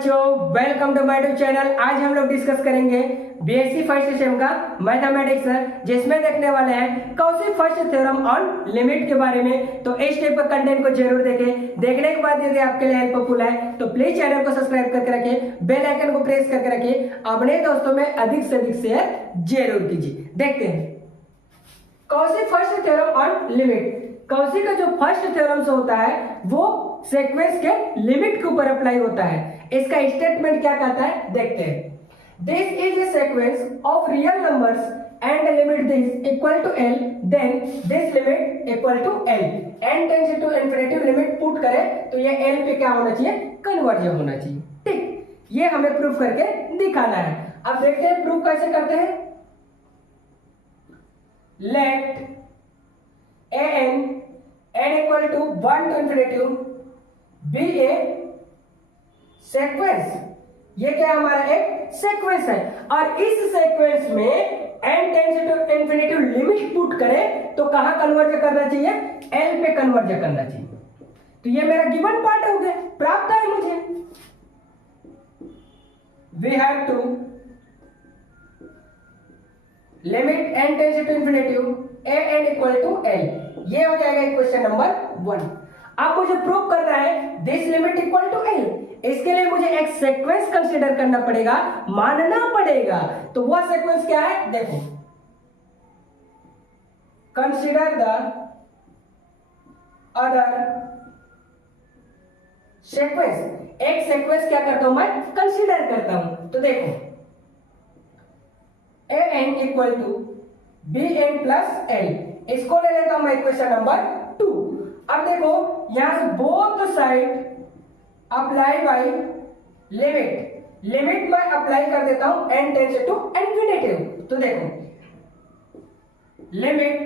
बच्चों, welcome to my YouTube channel. आज हम लोग डिस्कस करेंगे बीएससी फर्स्ट सेम का मैथमेटिक्स, जिसमें देखने वाले हैं Cauchy first theorem on limit के बारे में। तो इस टाइप का कंटेंट को जरूर देखें। देखने के बाद यदि आपके लिए हेल्पफुल है तो प्लीज चैनल को सब्सक्राइब करके रखें, बेल आइकन को प्रेस करके रखें, अपने दोस्तों में अधिक से अधिक शेयर जरूर कीजिए। देखते हैं Cauchy first theorem on limit. Cauchy का जो फर्स्ट थ्योरम होता है वो सीक्वेंस के लिमिट के ऊपर अप्लाई होता है। इसका स्टेटमेंट क्या कहता है देखते हैं। This is a sequence of real numbers and limit this equal to L, then this limit equal to L. N tends to infinity limit put करें तो ये एल पे क्या होना चाहिए, कन्वर्जन होना चाहिए। ठीक, ये हमें प्रूफ करके दिखाना है। अब देखते हैं प्रूफ कैसे करते हैं। Let n equal to 1 to infinity be a sequence। ये क्या हमारा एक सीक्वेंस है और इस सीक्वेंस में n tends to infinity limit put करें तो कहां कन्वर्ज करना चाहिए, l पे कन्वर्ज करना चाहिए। तो ये मेरा गिवन पार्ट हो गया, प्राप्त है मुझे। We have to limit n tends to infinity a n equal to l। ये हो जाएगा क्वेश्चन नंबर 1। अब मुझे प्रूव करना है this limit equal to l। इसके लिए मुझे एक सीक्वेंस कंसीडर करना पड़ेगा, मानना पड़ेगा। तो वो सीक्वेंस क्या है देखो, कंसीडर द अदर सीक्वेंस। एक सीक्वेंस क्या करता हूं मैं, कंसीडर करता हूं। तो देखो a n equal to b n plus l, इसको ले लेता हूं मैं इक्वेशन नंबर 2। अब देखो यहां से both side apply by limit. Limit में अप्लाई कर देता हूं n टेंड्स टू इन्फिनिटी। तो देखो limit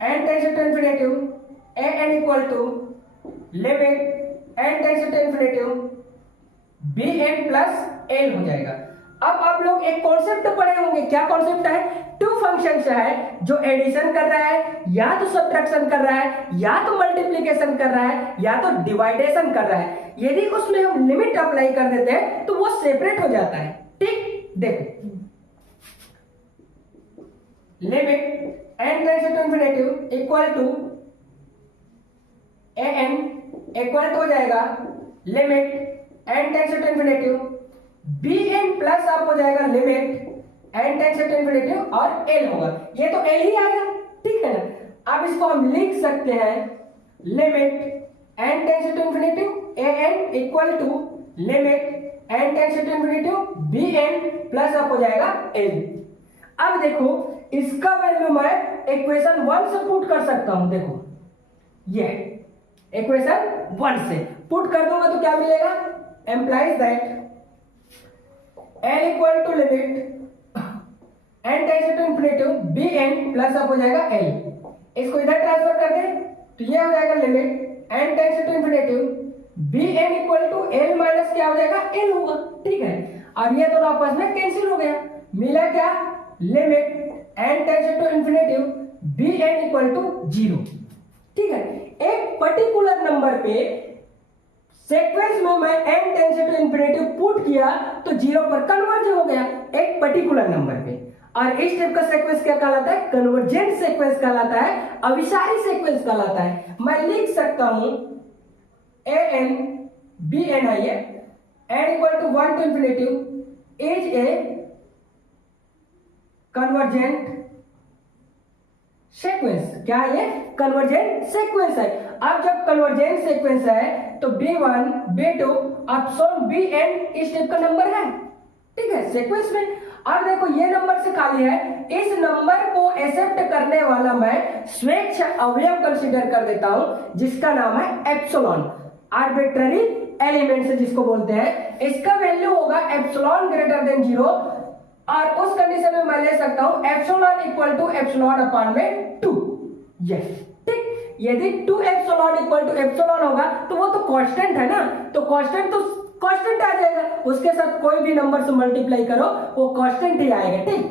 n tends to infinity a n equal to limit n tends to infinity b n plus l हो जाएगा। अब आप लोग एक कॉन्सेप्ट पढ़े होंगे, क्या कॉन्सेप्ट है, टू फंक्शंस है जो एडिशन कर रहा है या तो सब्ट्रैक्शन कर रहा है या तो मल्टीप्लिकेशन कर रहा है या तो डिवाइडेशन कर रहा है। यदि उसमें हम लिमिट अप्लाई कर देते हैं तो वो सेपरेट हो जाता है। ठीक, देखो limit n tends to infinity equal to a n equal to हो जाएगा limit n tends to infinity b n plus आप हो जाएगा limit n tends to infinity और l होगा। ये तो l ही आएगा, ठीक है ना। अब इसको हम लिख सकते हैं limit n tends to infinity a n equal to limit n tends to infinity b n plus आप हो जाएगा l। अब देखो इसका वैल्यू मैं इक्वेशन 1 से पुट कर सकता हूं। देखो ये इक्वेशन 1 से पुट कर दूंगा तो क्या मिलेगा, implies that n equal to limit n tends to infinity b n plus अब हो जाएगा l। इसको इधर ट्रांसफर कर दें तो ये हो जाएगा limit n tends to infinity b n equal to l minus क्या हो जाएगा, l होगा। ठीक है, अब ये दोनों आपस में कैंसिल हो गया, मिला क्या, limit n tends to infinity b n equal to 0। ठीक है, एक पर्टिकुलर नंबर पे सीक्वेंस में मैं n tends to infinity put किया तो 0 पर कन्वर्ज हो गया एक पर्टिकुलर नंबर पे। और इस टाइप का सीक्वेंस क्या कहलाता है, कन्वर्जेंट सीक्वेंस कहलाता है, अभिसारी सीक्वेंस कहलाता है। मैं लिख सकता हूं a n b n है, ये n equal to 1 to infinity is a convergent sequence. क्या है ये, कन्वर्जेंट सीक्वेंस है। अब जब कन्वर्जेंट सीक्वेंस है तो b1 b2 ऑप्शन bn इस टाइप का नंबर है, ठीक है, सीक्वेंस में। अब देखो ये नंबर से खाली है, इस नंबर को एक्सेप्ट करने वाला मैं स्वेच्छ अवयव कंसीडर कर देता हूं जिसका नाम है एप्सिलॉन। आर्बिट्ररी एलिमेंट जिसको बोलते हैं, इसका वैल्यू होगा एप्सिलॉन ग्रेटर देन 0 और उस कंडीशन में मैं ले सकता हूं epsilon equal to epsilon upon में 2। यस, ठीक, यदि 2 एप्सिलॉन इक्वल टू एप्सिलॉन होगा तो वो तो कांस्टेंट है ना, तो कांस्टेंट तो कांस्टेंट आ जाएगा, उसके साथ कोई भी नंबर से मल्टीप्लाई करो वो कांस्टेंट ही आएगा। ठीक,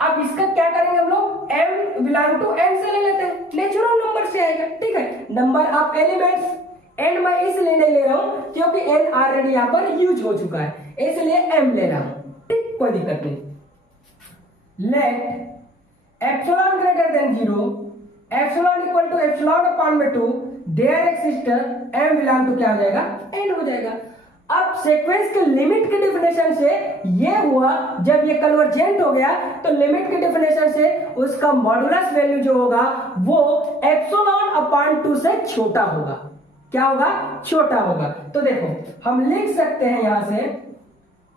अब इसका क्या करेंगे हम लोग, m बिलोंग टू n से ले लेते हैं, नेचुरल नंबर से आएगा। ठीक है, नंबर ऑफ एलिमेंट्स एन मैं इसलिए नहीं ले रहा हूं क्योंकि एन ऑलरेडी यहां पर यूज हो चुका है, इसलिए एम ले रहा हूं। ठीक, कोई दिक्कत नहीं। Let epsilon greater than 0, epsilon equal to epsilon upon में 2, there exist M belong to क्या हो जाएगा, एन हो जाएगा। अब सीक्वेंस के लिमिट के डेफिनेशन से ये हुआ, जब ये कन्वर्जेंट हो गया तो लिमिट के डेफिनेशन से उसका मॉडुलस वैल्यू जो होगा वो एप्सिलॉन अपॉन 2 से छोटा होगा। क्या होगा, छोटा होगा। तो देखो हम लिख सकते हैं यहां से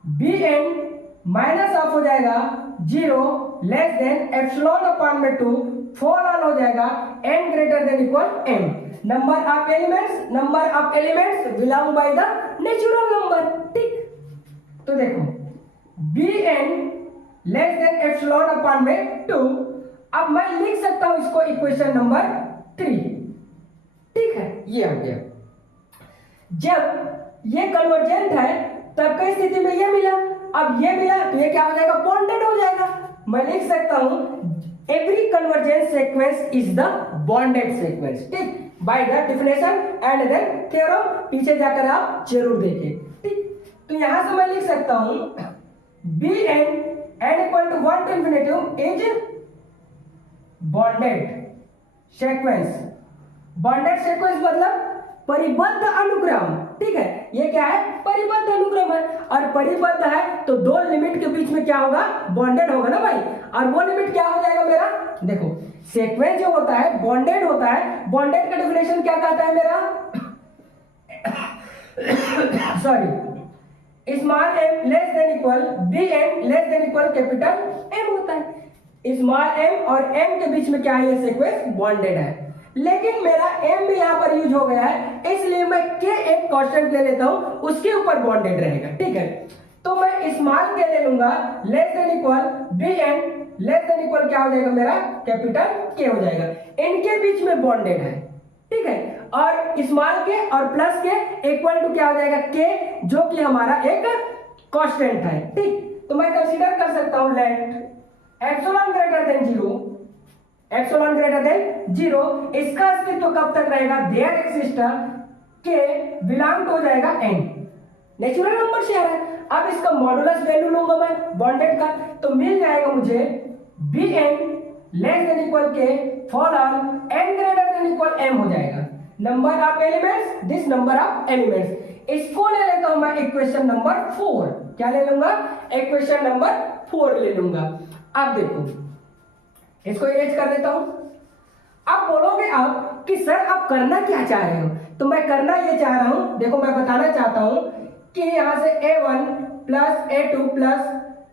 बी एन माइनस ऑफ हो जाएगा 0 लेस देन एप्सिलॉन अपॉन में 2 फॉर ऑल हो जाएगा n greater than equal m। Number of elements belong by the natural number. ठीक, तो देखो bn less than epsilon upon में 2, अब मैं लिख सकता हूं इसको इक्वेशन नंबर 3। ठीक है, ये हो गया। जब ये कन्वर्जेंट है तब की स्थिति में ये मिला, अब ये मिला तो ये क्या हो जाएगा, बॉन्डेड हो जाएगा। मैं लिख सकता हूं every convergent sequence is the bounded sequence. ठीक, by the definition and then theorem, पीछे जाकर आप जरूर देखें। ठीक, तो यहां से मैं लिख सकता हूं B N N equal to 1 to infinity is bounded sequence. Bounded sequence मतलब परिबद्ध अनुक्रम। ठीक है, ये क्या है, परिबद्ध अनुक्रम है, और परिबद्ध है तो दो लिमिट के बीच में क्या होगा, बॉन्डेड होगा ना भाई। और वो लिमिट क्या हो जाएगा मेरा, देखो सीक्वेंस जो होता है बॉन्डेड होता है, बॉन्डेड का डेफिनेशन क्या कहता है मेरा sorry, small M less than equal B M less than equal capital M होता है। स्मॉल एम और एम के बीच में क्या है, ये सीक्वेंस बॉन्डेड है। लेकिन मेरा m भी यहां पर यूज हो गया है, इसलिए मैं k एक कांस्टेंट ले लेता हूं, उसके ऊपर बॉन्डेड रहेगा। ठीक है, तो मैं स्मॉल k ले लूंगा less than equal bn less than equal क्या हो जाएगा मेरा, कैपिटल k हो जाएगा। इनके बीच में बॉन्डेड है। ठीक है, और स्मॉल k और प्लस k इक्वल टू क्या हो जाएगा, k, जो कि हमारा एक कांस्टेंट है। ठीक, तो मैं कंसीडर कर सकता हूं let epsilon greater than 0, epsilon greater than 0, इसका अस्तित्व कब तक रहेगा, देयर एक्सिस्ट के बिलोंग हो जाएगा n, नेचुरल नंबर से आ रहा है। अब इसका मॉडुलस वैल्यू लूंगा मैं बॉन्डेड का, तो मिल जाएगा मुझे bn लेस देन इक्वल के for all n greater than equal m हो जाएगा। Number of elements, this number of elements, इसको ले लेता हूं मैं इक्वेशन नंबर 4। क्या ले लूंगा, इक्वेशन नंबर 4 ले लूंगा। अब देखो इसको इरेज कर देता हूं। अब बोलोगे आप कि सर आप करना क्या चाह रहे हो, तो मैं करना ये चाह रहा हूं, देखो मैं बताना चाहता हूं कि यहां से a1 plus a2 plus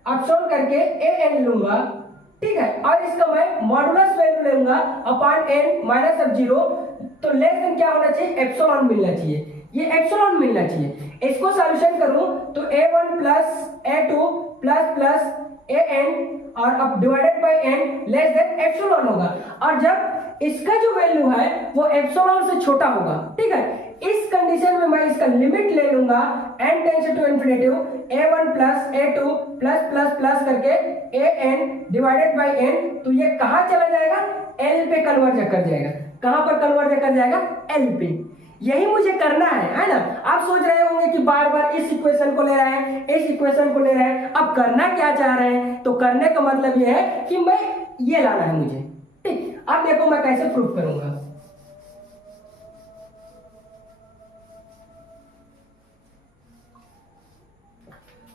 option करके an लूंगा। ठीक है, और इसका मैं मॉडुलस वैल्यू लूंगा अपॉन n माइनस ऑफ 0, तो लेस देन क्या होना चाहिए, एप्सिलॉन मिलना चाहिए, ये एप्सिलॉन मिलना चाहिए। इसको सॉल्यूशन करूं तो a1 plus a2 plus plus an और अब divided by n less than epsilon होगा, और जब इसका जो वैल्यू है वो एप्सिलॉन से छोटा होगा। ठीक है, इस कंडीशन में मैं इसका लिमिट ले लूंगा n tends to infinity a1 plus a2 plus plus plus करके an डिवाइडेड बाय n, तो ये कहां चला जाएगा, l पे कन्वर्ज कर जाएगा। कहां पर कन्वर्ज कर जाएगा, l पे। यही मुझे करना है ना। आप सोच रहे होंगे कि बार बार इस इक्वेशन को ले रहे हैं, इस इक्वेशन को ले रहे हैं, अब करना क्या चाह रहे हैं, तो करने का मतलब ये है कि मैं ये लाना है मुझे। ठीक, अब देखो मैं कैसे प्रूफ करूंगा।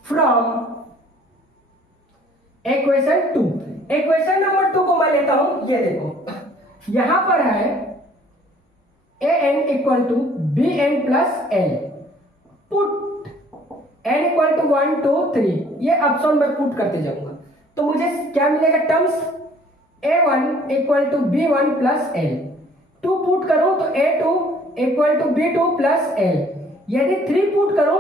फ्रॉम इक्वेशन 2, इक्वेशन नंबर 2 को मैं लेता हूं, ये देखो यहां पर है an equal to bn plus l, put n equal to 1 2 3, ये ऑप्शन में पुट करते जाऊंगा तो मुझे क्या मिलेगा, terms a1 equal to b1 plus l, 2 put करूं तो a2 equal to b2 plus l, यदि 3 पुट करूं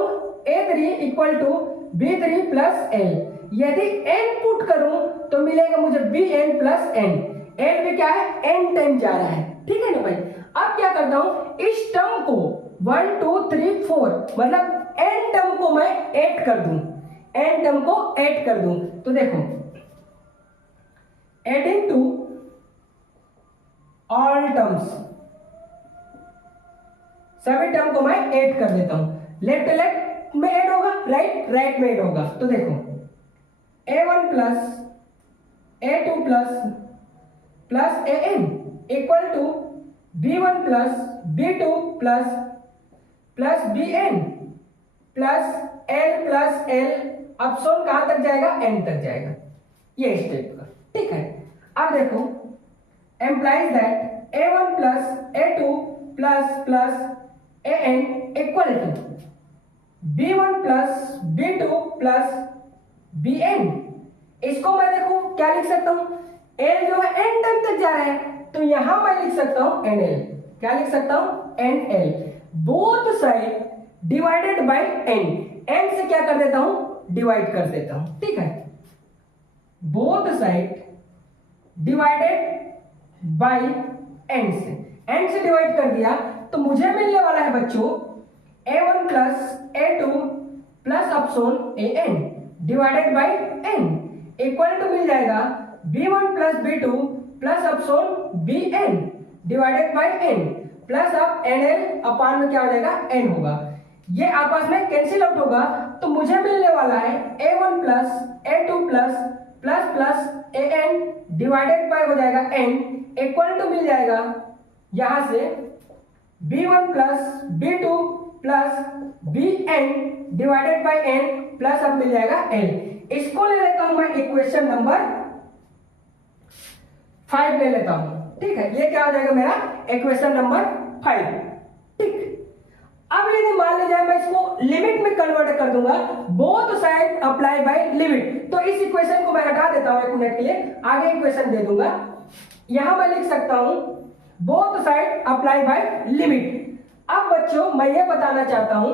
a3 equal to b3 plus l, यदि n पुट करूं तो मिलेगा मुझे bn प्लस n, n पे क्या है, n टाइम जा रहा है। ठीक है ना भाई, अब क्या करता हूं, इस टर्म को 1 2 3 4 मतलब n टर्म को मैं ऐड कर दूं, n टर्म को ऐड कर दूं, तो देखो एडिंग टू ऑल टर्म्स सभी टर्म को मैं ऐड कर देता हूं। लेफ्ट लेफ्ट में ऐड होगा, राइट राइट में ऐड होगा। तो देखो a1 plus a2 plus an equal to b1 plus b2 plus bn plus l option कहां तक जाएगा, n तक जाएगा, ये स्टेप का। ठीक है, अब देखो implies that a1 plus a2 plus an equal to b1 plus b2 plus bn। इसको मैं देखो क्या लिख सकता हूं, l जो है n टर्म तक जा रहा है, तो यहां मैं लिख सकता हूं nl। क्या लिख सकता हूं, nl। Both side divided by n, n से क्या कर देता हूं, डिवाइड कर देता हूं। ठीक है, both side divided by n से डिवाइड कर दिया, तो मुझे मिलने वाला है बच्चों a1 plus a2 plus option an divided by n equal to मिल जाएगा b1 plus b2 plus option bn divided by n plus अब nl अपान में क्या हो जाएगा, n होगा। ये आपस में कैंसिल आउट होगा, तो मुझे मिलने वाला है a1 plus a2 plus an divided bye हो जाएगा n इक्वल टू मिल जाएगा यहां से b1 plus b2 plus bn divided by n plus अब मिल जाएगा l। इसको ले लेता हूं मैं इक्वेशन नंबर 5 ले लेता हूं। ठीक है, ये क्या हो जाएगा मेरा इक्वेशन नंबर 5। ठीक, अब यदि मान लीजिए मैं इसको लिमिट में कन्वर्ट कर दूंगा, both side apply by limit, तो इस इक्वेशन को मैं हटा देता हूं 1 मिनट के लिए, आगे इक्वेशन दे दूंगा। यहां मैं लिख सकता हूं both side apply by limit. अब बच्चों मैं ये बताना चाहता हूं,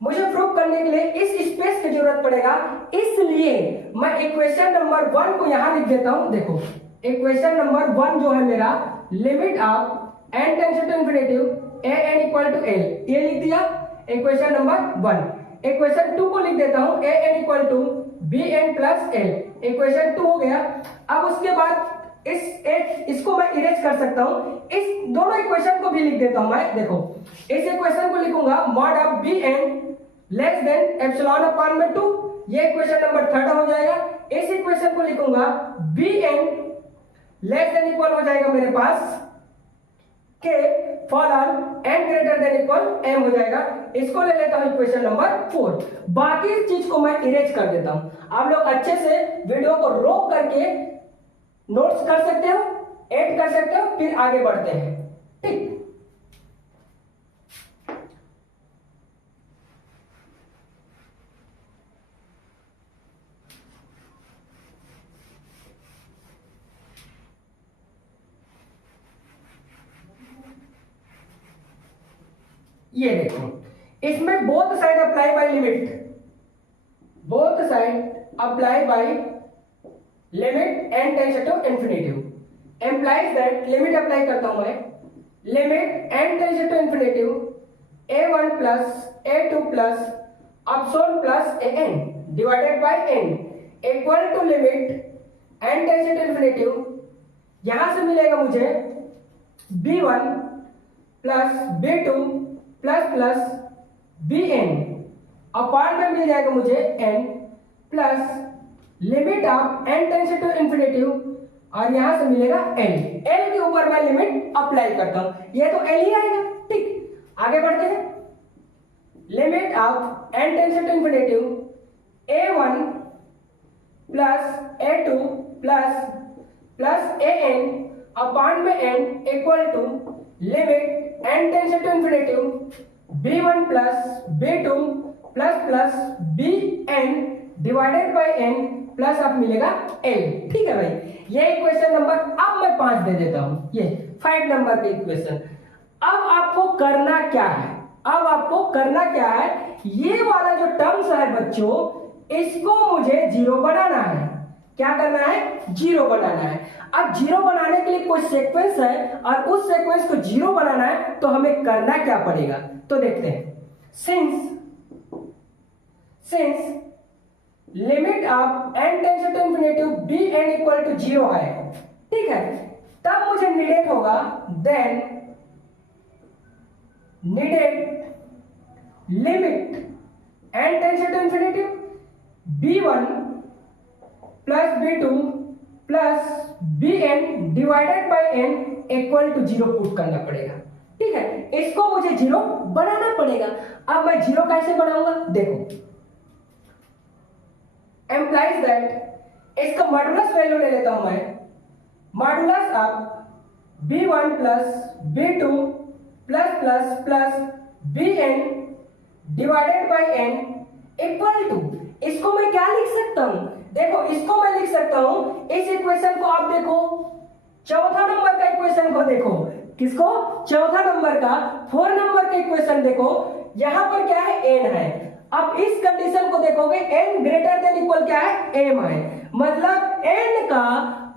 मुझे प्रूव करने के लिए इस स्पेस की जरूरत पड़ेगा, इसलिए मैं इक्वेशन नंबर 1 को यहां लिख देता हूं। देखो इक्वेशन नंबर 1 जो है मेरा, limit of n tends to infinity an equal to l, ये लिख दिया इक्वेशन नंबर 1। इक्वेशन 2 को लिख देता हूं an equal to bn plus l, equation 2 हो गया। अब उसके बाद इसको मैं इरेज कर सकता हूं, इस दोनों इक्वेशन को भी लिख देता हूं मैं। देखो इस इक्वेशन को लिखूंगा mod of bn less than epsilon upon में 2, ये इक्वेशन नंबर 3 हो जाएगा। इस इक्वेशन को लिखूंगा bn लेस देन इक्वल हो जाएगा मेरे पास k for all n greater than equal m हो जाएगा। इसको ले लेता हूं इक्वेशन नंबर 4। बाकी इस चीज को मैं इरेज कर देता हूं। आप लोग अच्छे से वीडियो को रोक करके नोट्स कर सकते हो, ऐड कर सकते हो, फिर आगे बढ़ते हैं। ठीक, ये देखो इसमें both side apply by limit, both side apply by limit n tends to infinity implies that, limit apply करता हूं मैं, limit n tends to infinity a1 plus a2 plus option plus an divided by n equal to limit n tends to infinity, यहां से मिलेगा मुझे b1 plus b2 plus bn apart में मिल जाएगा मुझे n plus limit of n tends to infinity, और यहां से मिलेगा l के ऊपर मैं लिमिट अप्लाई करता हूं, ये तो l ही आएगा। ठीक, आगे बढ़ते हैं। Limit of n tends to infinity a1 plus a2 plus an अपार्ट में n equal to limit n tends to infinity b1 plus b2 plus bn divided by n plus अब मिलेगा l। ठीक है भाई, ये इक्वेशन नंबर अब मैं 5 दे देता हूं, ये 5 नंबर की इक्वेशन। अब आपको करना क्या है, अब आपको करना क्या है, ये वाला जो टर्म्स है बच्चों, इसको मुझे जीरो बनाना है। क्या करना है, जीरो बनाना है। अब जीरो बनाने के लिए कोई सीक्वेंस है और उस सीक्वेंस को जीरो बनाना है, तो हमें करना क्या पड़ेगा, तो देखते हैं। Since limit of n tends to infinity bn equal to 0 है, ठीक है, तब मुझे नीडेड होगा then needed limit n tends to infinity b1 plus b2 plus bn divided by n equal to 0 put करना पड़ेगा। ठीक है, इसको मुझे 0 बनाना पड़ेगा। अब मैं 0 कैसे बनाऊंगा, देखो एम्प्लाइज दैट इसका मॉडुलस वैल्यू ले लेता हूं मैं, modulus of b1 plus b2 plus plus plus bn divided by n equal to, इसको मैं क्या लिख सकता हूं, देखो इसको मैं लिख सकता हूं, इस इक्वेशन को आप देखो, चौथा नंबर का इक्वेशन को देखो, किसको, चौथा नंबर का 4 नंबर का इक्वेशन देखो, यहां पर क्या है n है। अब इस कंडीशन को देखोगे n ग्रेटर देन इक्वल क्या है, m है, मतलब n का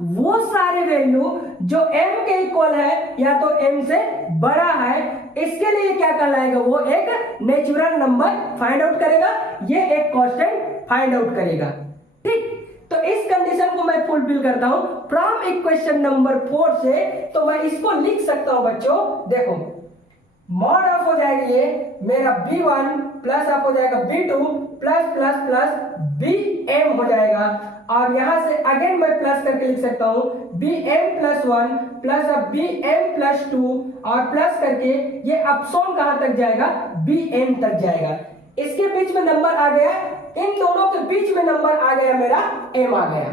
वो सारे वैल्यू जो m के इक्वल है या तो m से बड़ा है, इसके लिए क्या कहलाएगा, वो एक नेचुरल नंबर फाइंड आउट करेगा, ये एक कांस्टेंट फाइंड आउट करेगा। ठीक, तो इस कंडीशन को मैं फुलफिल करता हूं फ्रॉम इक्वेशन नंबर 4 से, तो मैं इसको लिख सकता हूं बच्चों, देखो मॉड ऑफ हो जाएगा ये मेरा b1 प्लस ऑफ हो जाएगा b2 plus plus plus bm हो जाएगा, और यहां से अगेन मैं प्लस करके लिख सकता हूं bm प्लस 1 प्लस अब bm प्लस 2 और प्लस करके ये अपसोन कहां तक जाएगा, bn तक जाएगा। इसके बीच में नंबर आ गया, इन दोनों के बीच में नंबर आ गया मेरा m आ गया।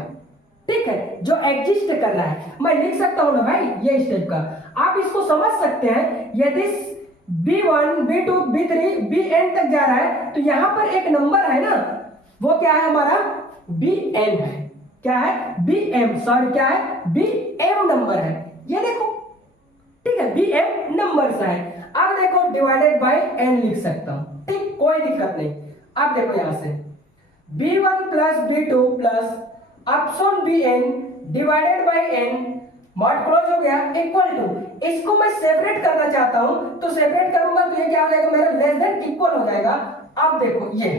ठीक है, जो एग्जिस्ट कर रहा है मैं लिख सकता हूं ना भाई, ये इस टाइप का आप इसको समझ सकते हैं। यदि b1 b2 b3 bn तक जा रहा है तो यहां पर एक नंबर है ना, वो क्या है हमारा bn है, क्या है bm, सॉरी क्या है bm नंबर है, ये देखो। ठीक है, bm नंबर है। अब देखो डिवाइडेड बाय n लिख सकता हूं, ठीक, कोई दिक्कत नहीं। अब देखो यहां से b1 plus b2 plus epsilon bn divided by n mod close हो गया इक्वल टू, इसको मैं सेपरेट करना चाहता हूं तो सेपरेट करूंगा तो ये क्या हो जाएगा मेरा लेस देन इक्वल हो जाएगा। अब देखो ये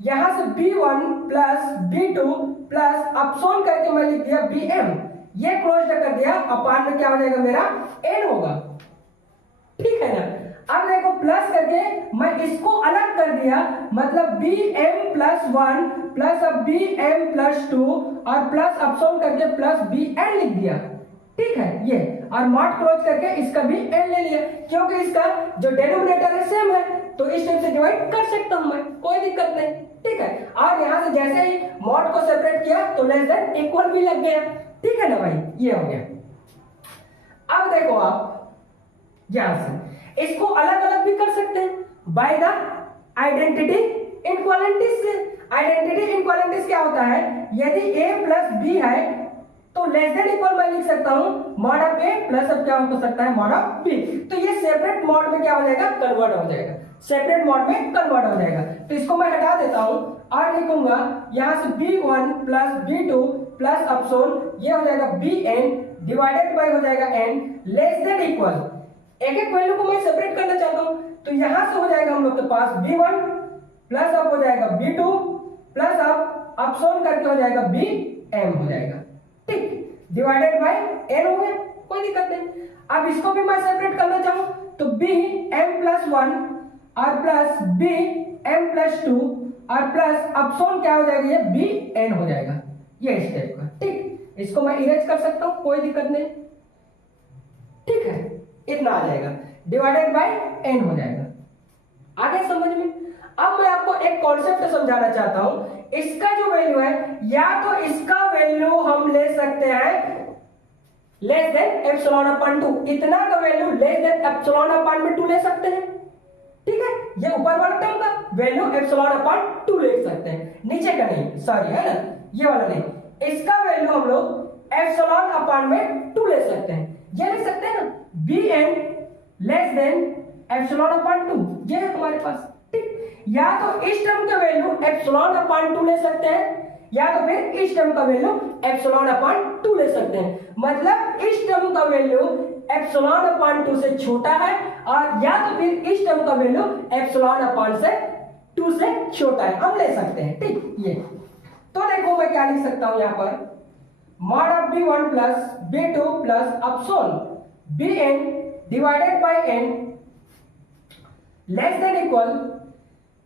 यहां से b1 प्लस b2 प्लस अपसोन करके मैं लिख दिया bm, ये क्लोज कर दिया, अपान में क्या हो जाएगा मेरा n होगा। ठीक है ना, अब देखो प्लस करके मैं इसको अलग कर दिया, मतलब bm प्लस 1 प्लस अब bm प्लस 2 और प्लस अपसोन करके प्लस bn लिख दिया। ठीक है, ये और मॉड क्लोज करके इसका भी n ले लिया, क्योंकि इसका जो डिनोमिनेटर है सेम है तो इस टाइप से डिवाइड कर सकता हूं मैं, कोई दिक्कत नहीं। ठीक है, और यहां से जैसे ही मॉड को सेपरेट किया तो लेस देन इक्वल भी लग गया। ठीक है ना भाई, ये हो गया। अब देखो आप यहां से इसको अलग अलग भी कर सकते हैं बाय द आइडेंटिटी इनक्वालिटीज से। आइडेंटिटी इनक्वालिटीज क्या होता है, यदि a प्लस b है तो लेस देन इक्वल मैं लिख सकता हूं मॉड ऑफ a प्लस अब क्या हो सकता है मॉड ऑफ b, तो ये सेपरेट मॉड में क्या हो जाएगा, कन्वर्ट हो जाएगा, सेपरेट मॉड में कन्वर्ट हो जाएगा। तो इसको मैं हटा देता हूं और लिखूंगा यहां से b1 प्लस b2 प्लस अपसोन, ये हो जाएगा bn डिवाइडेड बाय हो जाएगा n लेस देन इक्वल, एक एक वैल्यू को मैं सेपरेट करना चाहता हूं तो यहां से हो जाएगा हम लोग के पास b1 प्लस अब हो जाएगा b2 प्लस अब अपसोन करके हो जाएगा bm हो जाएगा। ठीक, डिवाइडेड बाय n हो गया, कोई दिक्कत नहीं। अब इसको भी मैं सेपरेट करना चाहूं तो bm प्लस 1 और प्लस bm प्लस 2 और प्लस अपसोन क्या हो जाएगा, ये bn हो जाएगा, ये इस टाइप का। ठीक, इसको मैं इरेज कर सकता हूं, कोई दिक्कत नहीं। ठीक है, इतना आ जाएगा, डिवाइडेड बाय n हो जाएगा। आगे समझ में। अब मैं आपको एक कॉन्सेप्ट समझाना चाहता हूं, इसका जो वैल्यू है या तो इसका वैल्यू हम ले सकते हैं लेस देन एप्सिलॉन अपॉन 2, इतना का value less than epsilon upon 2 ले सकते हैं। ठीक है, ये ऊपर वाला टर्म का वैल्यू एप्सिलॉन अपॉन 2 ले सकते हैं, नीचे का नहीं, सॉरी है ना, ये वाला नहीं, इसका वैल्यू हम लोग एप्सिलॉन अपॉन 2 ले सकते हैं, ये ले सकते हैं ना, bn less than epsilon upon 2, ये है हमारे पास। ठीक, या तो इस टर्म का वैल्यू एप्सिलॉन अपॉन 2 ले सकते हैं या तो फिर इस टर्म का वैल्यू एप्सिलॉन अपॉन 2 ले सकते हैं, मतलब इस टर्म का वैल्यू एप्सिलॉन अपॉन 2 से छोटा है और या तो फिर इस टर्म का वैल्यू एप्सिलॉन अपॉन 2 से छोटा है, हम ले सकते हैं। ठीक, ये तो देखो मैं क्या लिख सकता हूं यहां पर mod of b1 plus b2 plus epsilon bn divided by n less than equal,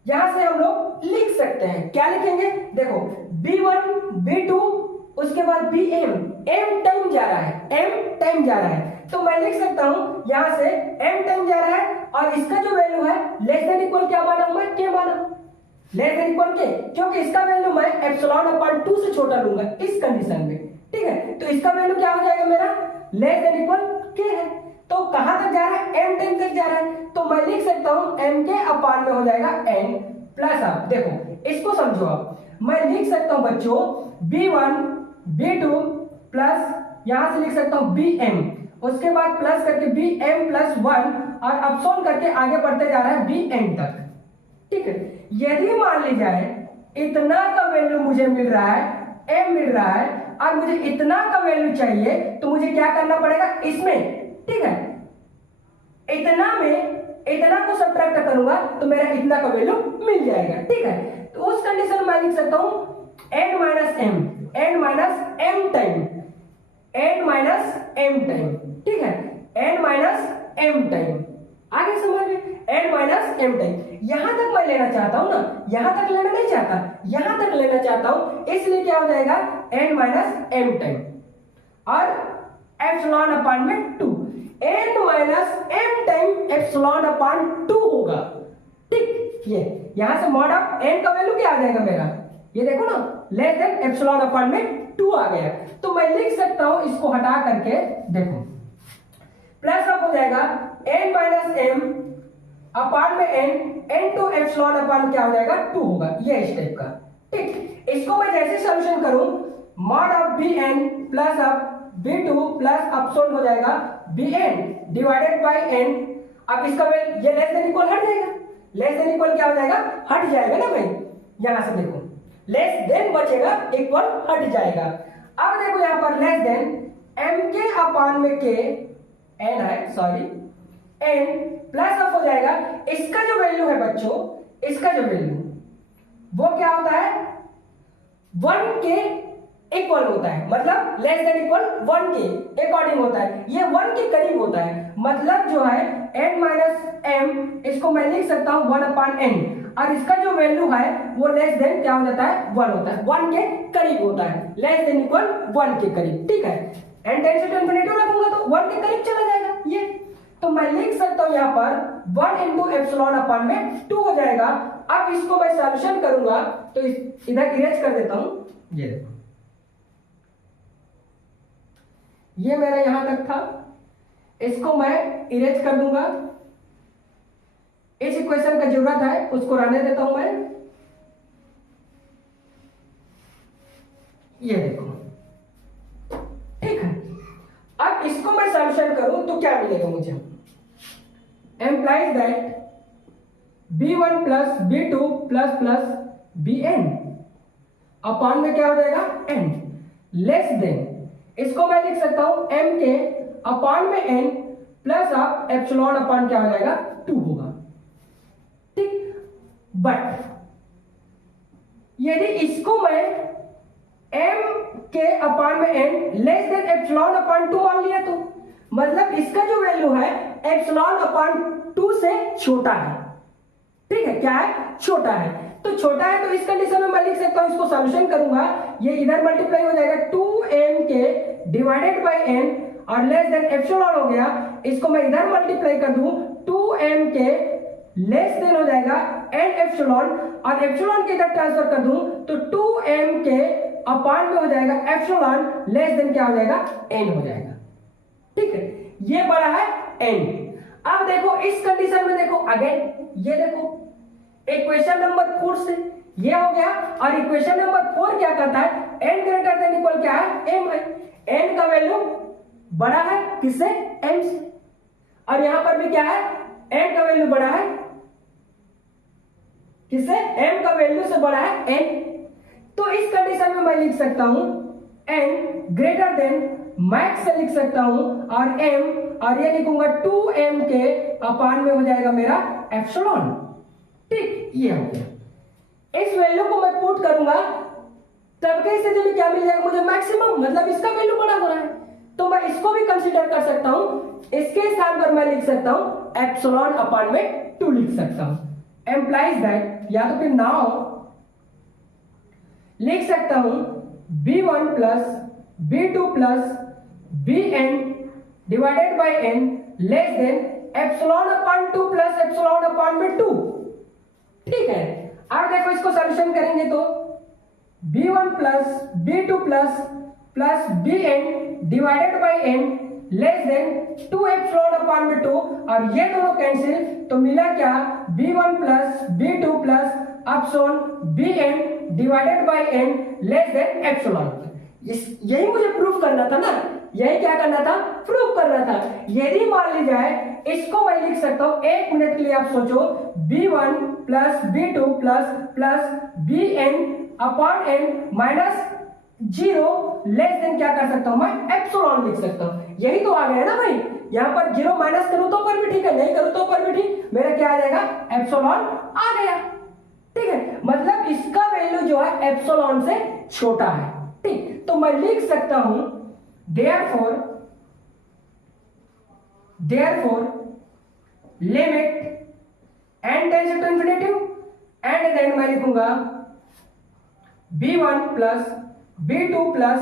यहां से हम लोग लिख सकते हैं, क्या लिखेंगे, देखो B1 B2 उसके बाद BM, M टाइम जा रहा है, M टाइम जा रहा है, तो मैं लिख सकता हूं यहां से M टाइम जा रहा है और इसका जो वैल्यू है लेस देन इक्वल क्या माना हूं मैं, K माना, लेस देन इक्वल K, क्योंकि इसका वैल्यू मैं एप्सिलॉन अपॉन 2 से छोटा लूंगा इस कंडीशन में, ठीक है। तो इसका वैल्यू क्या हो जाएगा मेरा, लेस देन इक्वल K है। तो कहां तक जा रहा है, M टाइम तक जा रहा है, तो मैं लिख सकता हूं M के अपॉन में हो जाएगा N प्लस, आप देखो इसको समझो, आप मैं लिख सकता हूं बच्चों B1 B2 प्लस यहां से लिख सकता हूं BM, उसके बाद प्लस करके BM प्लस 1 और अपसोल करके आगे बढ़ते जा रहा है BN तक, ठीक है। यदि मान ली जाए इतना का वैल्यू मुझे मिल रहा है, M मिल रहा है और मुझे इतना का वैल्यू चाहिए, तो मुझे क्या करना पड़ेगा इसमें, ठीक है, इतना में इतना को सब्ट्रैक्ट करूंगा तो मेरा इतना का वैल्यू मिल जाएगा, ठीक है। तो उस कंडीशन में लिख सकता हूं n minus m, n minus m time, n minus m time, ठीक है, n माइनस m टाइम, आगे समझ में, n माइनस m टाइम। यहां तक मैं लेना चाहता हूं ना, यहां तक लेना नहीं चाहता, यहां तक लेना चाहता हूं, इसलिए क्या हो जाएगा n माइनस m टाइम और एप्सिलॉन अपॉन में 2, n minus m time epsilon upon 2 होगा, ठीक। ये यहां से मॉड ऑफ n का वैल्यू क्या आ जाएगा मेरा, ये देखो ना, लेस देन एप्सिलॉन अपॉन में 2 आ गया, तो मैं लिख सकता हूं इसको हटा करके, देखो प्लस अब हो जाएगा n माइनस m अपॉन में n टू एप्सिलॉन अपॉन क्या हो जाएगा 2 होगा, ये इस टाइप का, ठीक। इसको मैं जैसे सॉल्यूशन करूं, mod of Bn plus of B2 plus epsilon हो जाएगा Bn डिवाइडेड बाय n, अब इसका वैल्यू ये लेस देन इक्वल हट जाएगा, लेस देन इक्वल क्या हो जाएगा, हट जाएगा ना भाई, यहां से देखो लेस देन बचेगा, इक्वल हट जाएगा। अब देखो यहां पर लेस देन m के अपॉन में k n है, सॉरी n प्लस अप हो जाएगा, इसका जो वैल्यू है बच्चों, इसका जो वैल्यू वो क्या होता है 1 के इक्वल होता है, मतलब लेस देन इक्वल 1 के अकॉर्डिंग होता है, ये 1 के करीब होता है, मतलब जो है n माइनस m, इसको मैं लिख सकता हूं 1 अपॉन n, और इसका जो वैल्यू है वो लेस देन क्या हो जाता है 1 होता है, 1 के करीब होता है, लेस देन इक्वल 1 के करीब, ठीक है। n टेंड्स टू इन्फिनिटी रखूंगा तो 1 के करीब चला जाएगा ये, तो मैं लिख सकता हूं यहां पर 1 इंटू एप्सिलॉन अपॉन में 2 हो जाएगा। अब इसको मैं सॉल्यूशन करूंगा तो इधर इरेज कर देता हूं, ये देखो ये मेरा यहां तक था, इसको मैं इरेज कर दूंगा, इस इक्वेशन का जरूरत है उसको रहने देता हूं मैं, ये देखो, ठीक है। अब इसको मैं सॉल्यूशन करूं तो क्या मिलेगा मुझे, implies that B1 plus B2 plus plus Bn upon में क्या हो जाएगा n, लेस देन, इसको मैं लिख सकता हूं m के अपॉन में n प्लस आप एप्सिलॉन अपॉन क्या हो जाएगा 2 होगा, ठीक। बट यदि इसको मैं m के अपॉन में n less than epsilon upon 2 मान लिया, तो मतलब इसका जो वैल्यू है एप्सिलॉन अपॉन 2 से छोटा है, ठीक है, क्या है, छोटा है, तो छोटा है, तो इस कंडीशन में मैं लिख सकता हूं, इसको सॉल्यूशन करूंगा, ये इधर मल्टीप्लाई हो जाएगा 2m के डिवाइडेड बाय n और लेस देन एप्सिलॉन हो गया, इसको मैं इधर मल्टीप्लाई कर दूं 2m के लेस देन हो जाएगा n एप्सिलॉन और एप्सिलॉन के इधर ट्रांसफर कर दूं तो 2m के अपॉन में हो जाएगा एप्सिलॉन लेस देन क्या हो जाएगा n हो जाएगा, ठीक है, ये बड़ा है n। अब देखो इस कंडीशन में देखो अगेन, ये देखो इक्वेशन नंबर 4 से ये हो गया, और इक्वेशन नंबर 4 क्या कहता है, n ग्रेटर देन इक्वल क्या है m है, n का वैल्यू बड़ा है किससे, m से, और यहां पर भी क्या है n का वैल्यू बड़ा है किससे, m का वैल्यू से बड़ा है n, तो इस कंडीशन में मैं लिख सकता हूं n ग्रेटर देन मैक्स से लिख सकता हूं और m, और ये लिखूंगा 2m के अपॉन में हो जाएगा मेरा एप्सिलॉन, ठीक, ये हो गया। इस वैल्यू को मैं पुट करूंगा तब के स्थिति में क्या मिल जाएगा मुझे मैक्सिमम, मतलब इसका वैल्यू बड़ा हो रहा है, तो मैं इसको भी कंसीडर कर सकता हूं, इसके स्थान पर मैं लिख सकता हूं एप्सिलॉन अपॉन में 2 लिख सकता हूं। एम्प्लाइज दैट, या तो फिर नाउ लिख सकता हूं b1 plus b2 plus bn divided by n less than epsilon upon 2 plus epsilon upon में 2। ठीक है, अब देखो इसको सॉल्यूशन करेंगे तो b1 plus b2 plus plus bn divided by n less then 2 epsilon upon में 2, और ये दोनों कैंसिल, तो मिला क्या b1 plus b2 plus epsilon bn divided by n less than epsilon. यही मुझे प्रूफ करना था ना, यही क्या करना था, प्रूफ करना था। यदि मान ली जाए, इसको मैं लिख सकता हूं, 1 मिनट के लिए आप सोचो, b1 plus b2 plus plus bn upon n minus 0 less than क्या कर सकता हूं मैं, एप्सिलॉन लिख सकता हूं। यही तो आ गया ना भाई, यहां पर 0 माइनस करूं तो पर भी ठीक है, नहीं करूं तो पर भी ठीक, मेरा क्या आ जाएगा, एप्सिलॉन आ गया। ठीक है, मतलब इसका वैल्यू जो है एप्सिलॉन से छोटा है। ठीक, तो मैं लिख सकता हूं therefore limit n tends to infinity, and then मैं लिखूंगा b1 plus b2 plus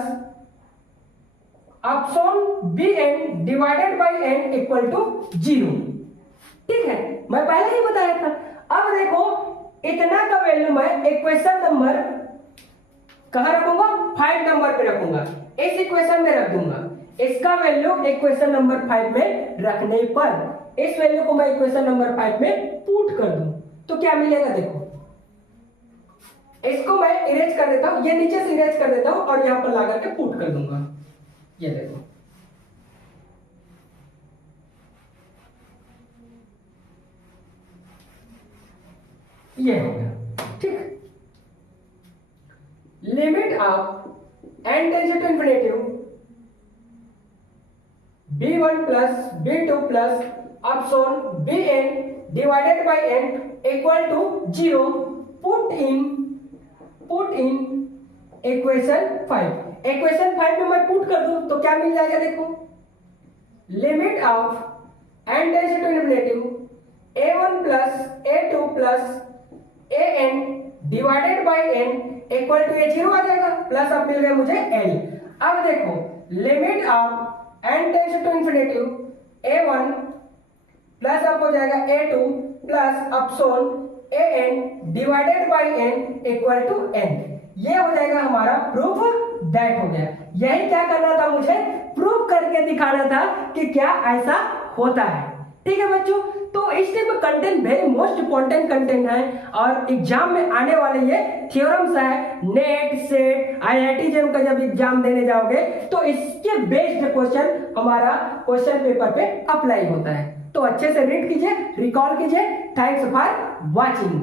epsilon bn divided by n equal to 0। ठीक है, मैं पहले ही बताया था। अब देखो, इतना का वैल्यू मैं इक्वेशन नंबर कहां रखूंगा, 5 नंबर पे रखूंगा, इस इक्वेशन में रख दूंगा। इसका वैल्यू इक्वेशन नंबर 5 में रखने पर इस वैल्यू को मैं इक्वेशन नंबर 5 में पुट कर दूं तो क्या मिलेगा, देखो इसको मैं इरेज कर देता हूं, ये नीचे से इरेज कर देता हूं और यहां पर ला करके पुट कर दूंगा। ये देखो, ये हो गया। ठीक, limit of n tends to infinity b1 plus b2 plus epsilon bn divided by n equal to 0, put in equation 5। Equation 5 में मैं पुट कर दूं तो क्या मिल जाएगा, देखो limit of n tends to infinity a1 plus a2 plus an divided by n equal to, ये 0 आ जाएगा, प्लस अब मिल गया मुझे l। अब देखो limit of n tends to infinity a1 plus अब हो जाएगा a2 plus epsilon an divided by n equal to n। ये हो जाएगा हमारा प्रूफ दैट हो गया। यही क्या करना था, मुझे प्रूफ करके दिखाना था कि क्या ऐसा होता है। ठीक है बच्चों, तो इस टाइप का content very most important content है और एग्जाम में आने वाले ये थ्योरम्स है। नेट सेट IIT जेम का जब एग्जाम देने जाओगे तो इसके बेस्ड क्वेश्चन हमारा क्वेश्चन पेपर पे अप्लाई होता है। तो अच्छे से रीड कीजिए, रिकॉल कीजिए। Thanks for watching.